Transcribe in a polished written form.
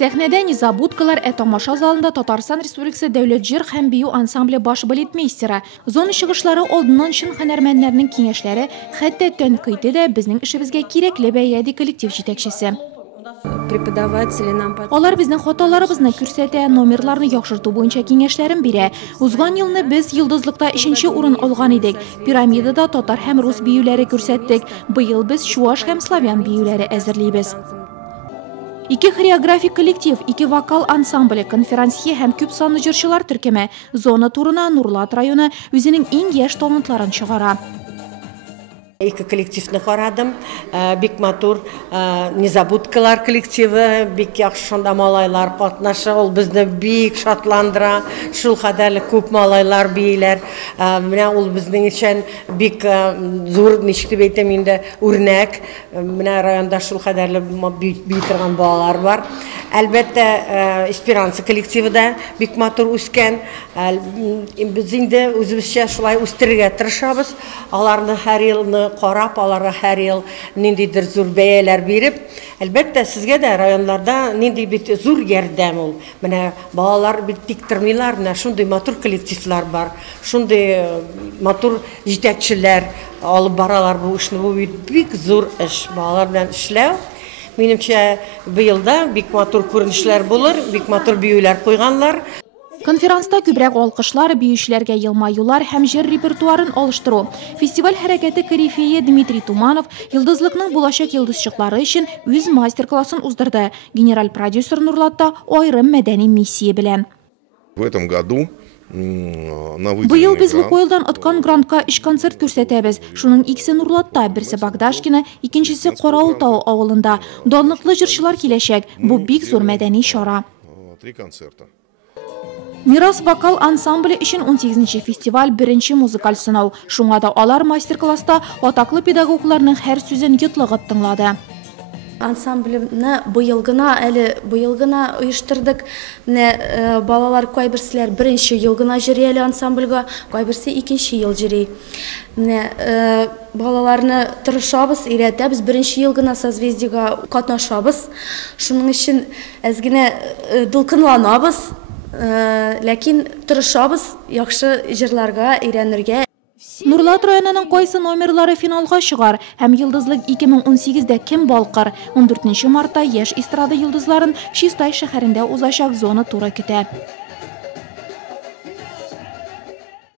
Сәхнәдә Незабудкалар тамаша залында Татарстан Республикасы дәүләт җыр һәм бию ансамбле баш балетмейстеры, зона чыгышлары алдыннан шын һөнәрмәннәрнең киңәшләре, хәтта тәнкыйте дә безнең эшебезгә кирәкле бәяди коллектив җитәкчесе. Алар безнең хаталарыбызны күрсәтә, номерларны яхшырту буенча киңәшләрен бирә. Узган елны без йолдызлыкта 3нче урын алган идек. Пирамидада татар һәм рус биюләре күрсәттек. Быел без чуаш һәм славян биюләре әзерлибез. Ике хореографик коллектив, ике вокал ансамбле, конферансье һәм күп санлы җырчылар төркеме зона турына Нурлат районы үзенең иң яшь талантларын чыгара. Ике коллективны карадым, бик матур Незабудкалар коллективы, бик яхшы шунда малайлар катнаша, ул безне бик шатландыра, шул кадәрле күп малайлар бийләр. Менә ул безнең өчен бик зур, ничек дип әйтәм инде, үрнәк. Менә районда шул кадәрле бий торган балалар бар. Әлбәттә, Эсперанца коллективы да бик матур үскән. Без инде үзебезчә шулай үстерергә тырышабыз. Аларны һәр елны карап, аларга һәр ел ниндидер зур бәяләр биреп, әлбәттә сезгә дә районнарда нинди бит зур ярдәм ул. Менә балалар бит тик тормыйлар, менә шундый матур коллективлар бар, шундый матур җитәкчеләр алып баралар бу эшне. Бу бик зур эш, балалар белән эшләү. Минемчә, быелда бик матур күренешләр булыр, бик матур биюләр куйганлар. Конференста күбрәк алкышлар, биючеләргә елмаюлар һәм җыр репертуарын алыштыру. Фестиваль хәрәкәте корифее Дмитрий Туманов йылдызлыкның булачак йылдызчыклары өчен үз мастер-классын уздырды. Генераль продюсер Нурлатта аерым мәдәни миссия белән. В этом году Быел без Лукойлдан откан грантка 3 концерт күрсәтәбез. Шуның икесе Нурлатта, берсе Багдашкина, икенчесе Караултау авылында. Данлыклы җырчылар киләчәк. Бу бик зур мәдәни чара. 3 концерта. Мирас вокал ансамбле өчен 18нче фестиваль беренче музыкаль сынау. Шуңа да алар мастер-класста атаклы педагогларның һәр сүзен йотлыгып тыңлады. Ансамбльне быел гына оештырдык. Балалар кайберселәр беренче ел гына җыри әле ансамбльгә, кайберсе икенче ел җыри. Балаларны тырышабыз, өйрәтәбез, беренче ел гына созвездиегә катнашабыз. Шуның өчен әз генә дулкынланабыз, ләкин тырышабыз яхшы җырларга өйрәнергә. Нурлат районының кайсы номерлары финалга чыгар һәм йылдызлык 2018дә кем балкыр? 14 мартта яшь эстрада йылдызларын Чистай шәһәрендә узачак зона туры көтә.